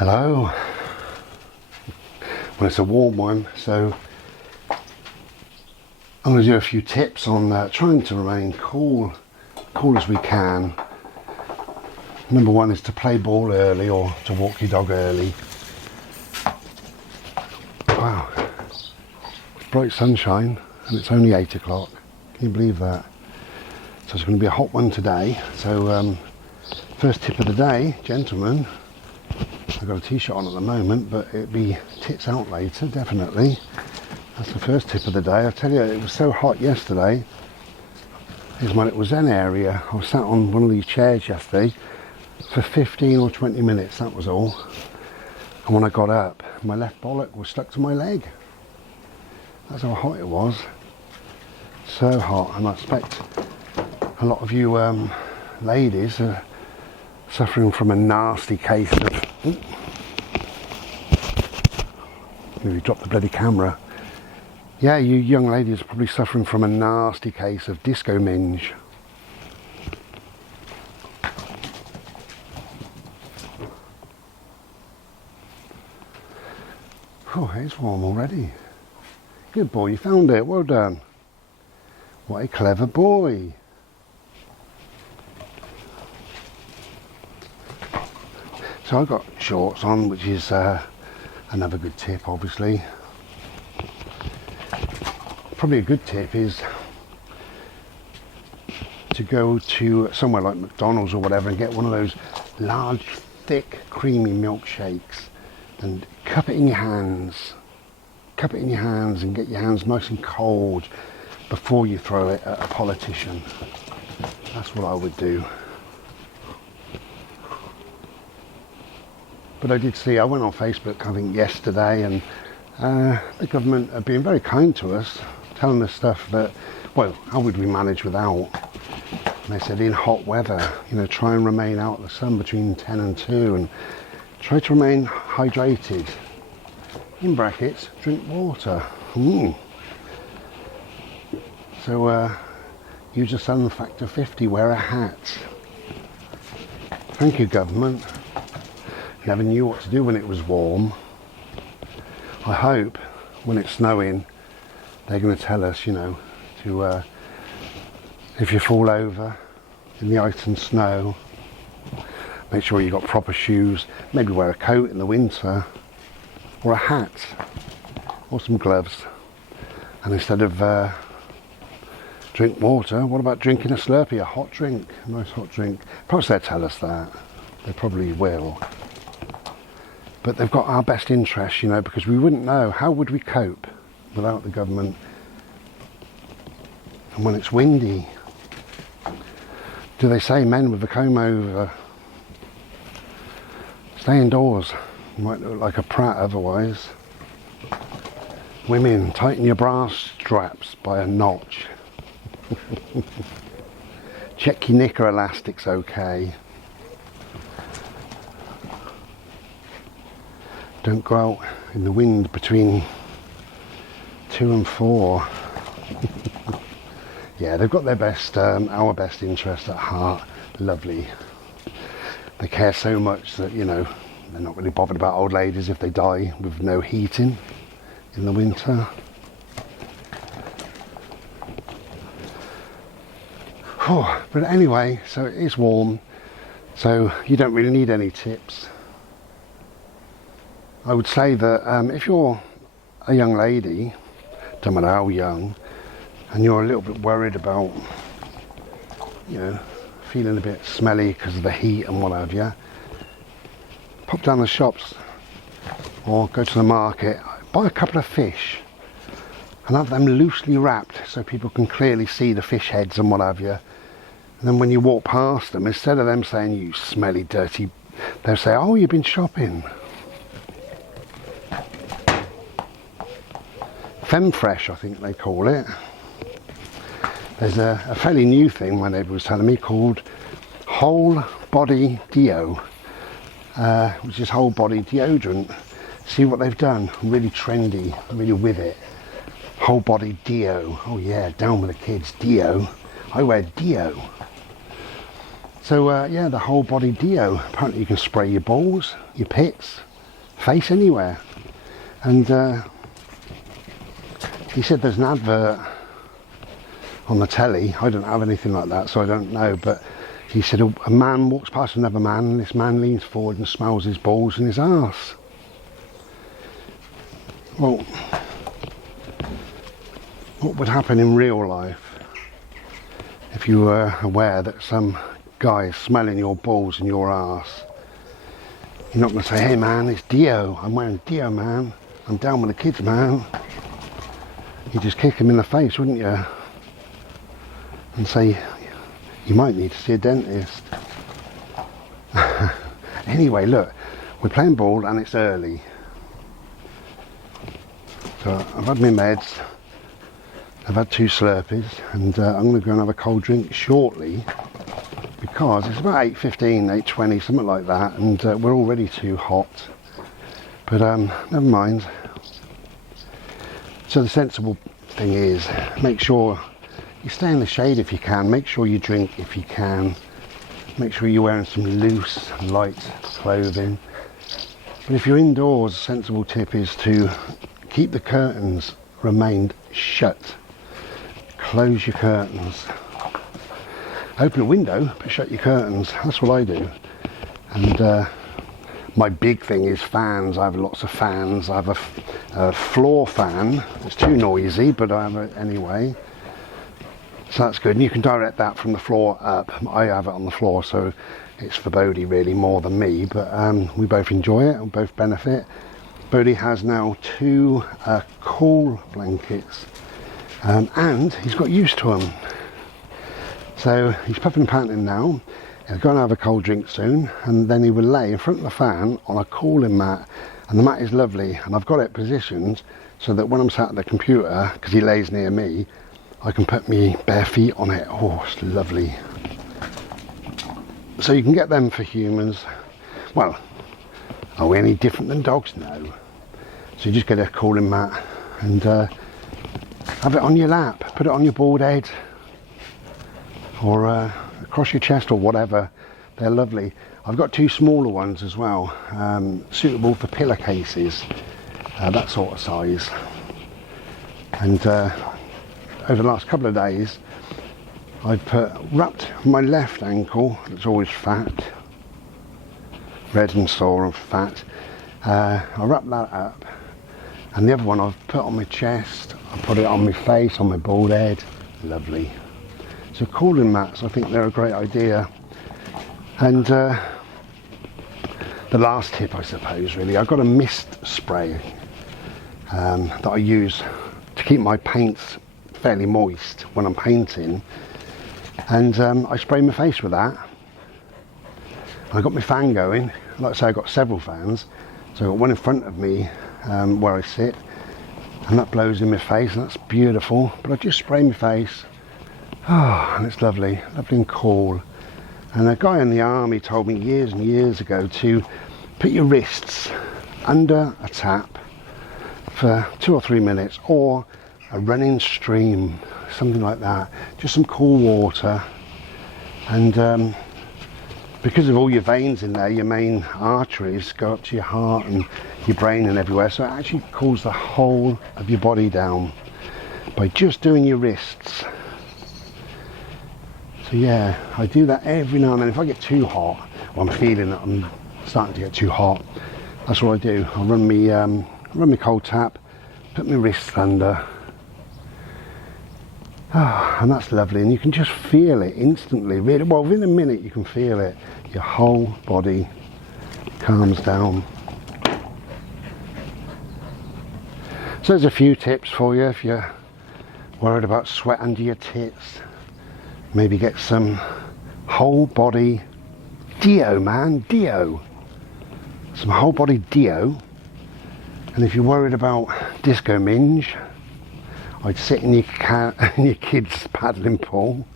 Hello. Well, it's a warm one, so I'm going to do a few tips on trying to remain cool as we can. Number one is to play ball early or to walk your dog early. Wow, it's bright sunshine and it's only 8 o'clock. Can you believe that? So it's going to be a hot one today. So first tip of the day, gentlemen. I've got a t-shirt on at the moment, but it'll be tits out later, definitely. That's the first tip of the day. I tell you, it was so hot yesterday. Here's my little zen area. I was sat on one of these chairs yesterday for 15 or 20 minutes, that was all. And when I got up, my left bollock was stuck to my leg. That's how hot it was. So hot, and I expect a lot of you ladies are suffering from a nasty case of... Maybe drop the bloody camera. Yeah, you young ladies are probably suffering from a nasty case of disco minge. Oh, it's warm already. Good boy, you found it. Well done. What a clever boy. So I've got shorts on, which is another good tip, obviously. Probably a good tip is to go to somewhere like McDonald's or whatever and get one of those large, thick, creamy milkshakes and cup it in your hands. Cup it in your hands and get your hands nice and cold before you throw it at a politician. That's what I would do. But I did see, I went on Facebook, I think yesterday, and the government are being very kind to us, telling us stuff that, well, how would we manage without? And they said in hot weather, you know, try and remain out of the sun between 10 and 2 and try to remain hydrated. In brackets, drink water. So use the sun factor 50, wear a hat. Thank you, government. Never knew what to do when it was warm. I hope when it's snowing they're going to tell us, you know, to if you fall over in the ice and snow, make sure you've got proper shoes, maybe wear a coat in the winter or a hat or some gloves, and instead of drink water, what about drinking a Slurpee, a hot drink, a nice hot drink? Perhaps they'll tell us that, they probably will. But they've got our best interests, you know, because we wouldn't know. How would we cope without the government? And when it's windy, do they say men with a comb over? Stay indoors. You might look like a prat otherwise. Women, tighten your bra straps by a notch. Check your knicker elastic's okay. Don't go out in the wind between 2 and 4. Yeah, they've got their best, our best interest at heart. Lovely. They care so much that, you know, they're not really bothered about old ladies if they die with no heating in the winter. Oh, but anyway, so it is warm, so you don't really need any tips. I would say that if you're a young lady, don't matter how young, and you're a little bit worried about, you know, feeling a bit smelly because of the heat and what have you, pop down the shops or go to the market, buy a couple of fish and have them loosely wrapped so people can clearly see the fish heads and what have you. And then when you walk past them, instead of them saying, "You smelly, dirty," they'll say, "Oh, you've been shopping." Femme fresh, I think they call it. There's a fairly new thing my neighbour was telling me called whole body deo, which is whole body deodorant. See what they've done? Really trendy, really with it. Whole body deo. Oh yeah, down with the kids. Deo. I wear deo. So yeah, the whole body deo. Apparently you can spray your balls, your pits, face anywhere. And he said there's an advert on the telly. I don't have anything like that, so I don't know, but he said a man walks past another man and this man leans forward and smells his balls and his arse. Well, what would happen in real life if you were aware that some guy is smelling your balls and your arse? You're not going to say, hey man, it's Dio, I'm wearing Dio, man, I'm down with the kids, man. You just kick him in the face, wouldn't you? And say, you might need to see a dentist. Anyway, look, we're playing ball and it's early. So I've had my meds, I've had 2 Slurpees, and I'm going to go and have a cold drink shortly, because it's about 8:15, 8:20, something like that, and we're already too hot. But never mind. So the sensible thing is, make sure you stay in the shade if you can, make sure you drink if you can, make sure you're wearing some loose, light clothing. But if you're indoors, a sensible tip is to keep the curtains remained shut. Close your curtains. Open a window, but shut your curtains. That's what I do. And my big thing is fans. I have lots of fans. I have a floor fan. It's too noisy, but I have it anyway. So that's good. And you can direct that from the floor up. I have it on the floor, so it's for Bodhi really more than me. But we both enjoy it and both benefit. Bodhi has now 2 cool blankets, and he's got used to them. So he's puffing and panting now. He'll go and have a cold drink soon, and then he will lay in front of the fan on a cooling mat, and the mat is lovely, and I've got it positioned so that when I'm sat at the computer, because he lays near me, I can put my bare feet on it. Oh, it's lovely. So you can get them for humans. Well, are we any different than dogs? No. So you just get a cooling mat and have it on your lap, put it on your bald head, or across your chest or whatever. They're lovely. I've got 2 smaller ones as well, suitable for pillowcases, that sort of size. And over the last couple of days I've wrapped my left ankle, it's always fat, red and sore and fat. I wrapped that up, and the other one I've put on my chest, I put it on my face, on my bald head. Lovely. So cooling mats, I think they're a great idea. And the last tip, I suppose, really, I've got a mist spray that I use to keep my paints fairly moist when I'm painting, and I spray my face with that. I got my fan going. Like I say, I've got several fans, so I've got one in front of me where I sit, and that blows in my face, and that's beautiful. But I just spray my face. Oh, and it's lovely, lovely and cool. And a guy in the army told me years and years ago to put your wrists under a tap for 2 or 3 minutes, or a running stream, something like that, just some cool water. And because of all your veins in there, your main arteries go up to your heart and your brain and everywhere, so it actually cools the whole of your body down by just doing your wrists. So yeah, I do that every now and then. If I get too hot, or I'm feeling that I'm starting to get too hot, that's what I do. I run me cold tap, put my wrists under. And that's lovely, and you can just feel it instantly, really. Well, within a minute you can feel it. Your whole body calms down. So there's a few tips for you if you're worried about sweat under your tits. Maybe get some whole body deo, man, deo. Some whole body deo. And if you're worried about disco minge, I'd sit in your kids' paddling pool.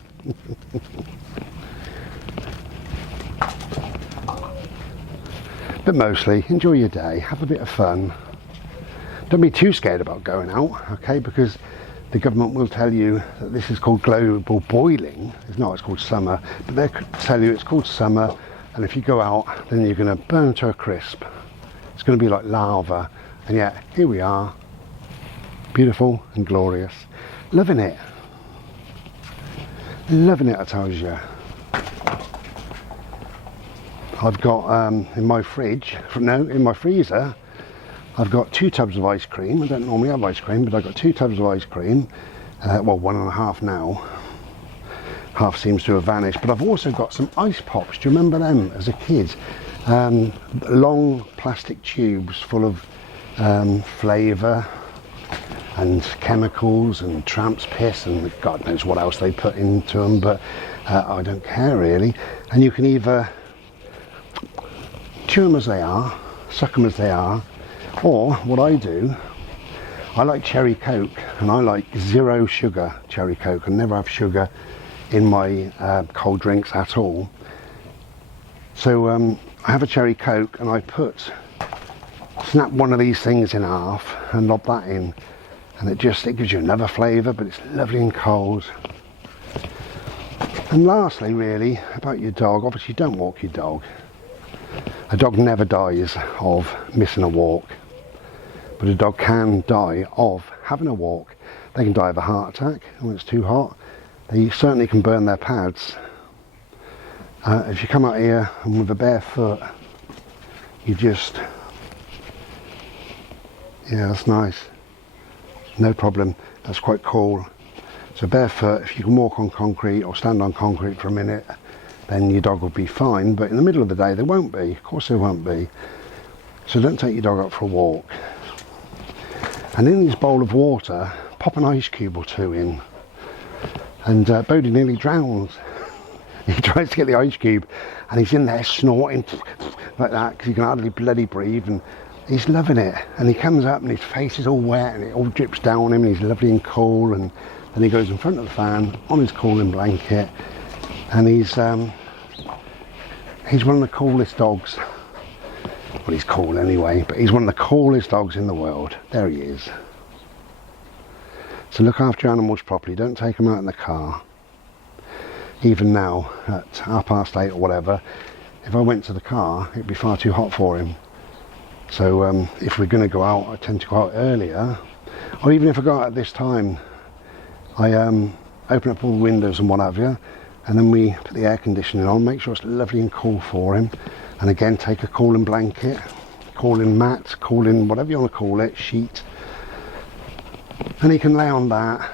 But mostly, enjoy your day, have a bit of fun. Don't be too scared about going out, okay, because the government will tell you that this is called global boiling. It's not, it's called summer, but they'll tell you it's called summer, and if you go out, then you're going to burn to a crisp. It's going to be like lava, and yet here we are, beautiful and glorious. Loving it. Loving it, I tell you. I've got in my fridge, in my freezer, I've got 2 tubs of ice cream. I don't normally have ice cream, but I've got 2 tubs of ice cream. Well, 1.5 now. Half seems to have vanished. But I've also got some ice pops. Do you remember them as a kid? Long plastic tubes full of flavour and chemicals and tramp's piss and God knows what else they put into them, but I don't care really. And you can either chew them as they are, suck them as they are, or what I do, I like cherry coke, and I like 0 sugar cherry coke. I never have sugar in my cold drinks at all. So I have a cherry coke and I snap one of these things in half and lob that in, and it gives you another flavour, but it's lovely and cold. And lastly, really, about your dog, obviously don't walk your dog. A dog never dies of missing a walk, but a dog can die of having a walk. They can die of a heart attack when it's too hot. They certainly can burn their pads. If you come out here and with a bare foot, you just, yeah, that's nice, no problem, that's quite cool. So barefoot, if you can walk on concrete or stand on concrete for a minute, then your dog will be fine, but in the middle of the day they won't be, of course they won't be. So don't take your dog out for a walk. And in this bowl of water, pop an ice cube or 2 in. And Bodie nearly drowns. He tries to get the ice cube and he's in there snorting like that because he can hardly bloody breathe, and he's loving it. And he comes up and his face is all wet and it all drips down him, and he's lovely and cool. And then he goes in front of the fan on his cooling blanket, and he's one of the coolest dogs. Well, he's cool anyway, but he's one of the coolest dogs in the world. There he is. So look after your animals properly, don't take them out in the car. Even now, at 8:30 or whatever, if I went to the car, it'd be far too hot for him. So if we're going to go out, I tend to go out earlier. Or even if I go out at this time, I open up all the windows and what have you, and then we put the air conditioning on, make sure it's lovely and cool for him. And again, take a cooling blanket, cooling mat, cooling whatever you want to call it, sheet. And he can lay on that.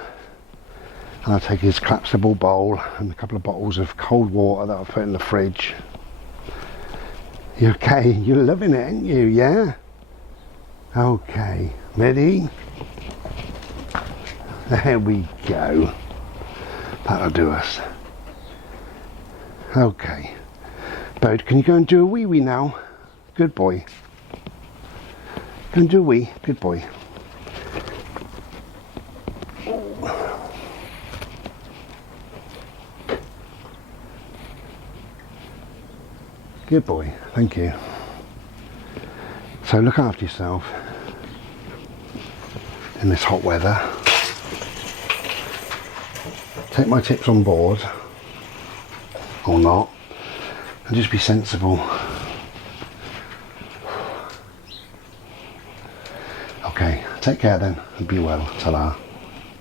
And I'll take his collapsible bowl and a couple of bottles of cold water that I've put in the fridge. You okay? You're loving it, aren't you? Yeah? Okay. Ready? There we go. That'll do us. Okay. Bode, can you go and do a wee-wee now? Good boy. Go and do a wee. Good boy. Good boy, thank you. So look after yourself in this hot weather. Take my tips on board, or not, and just be sensible. Okay, take care then, and be well. Ta-ra.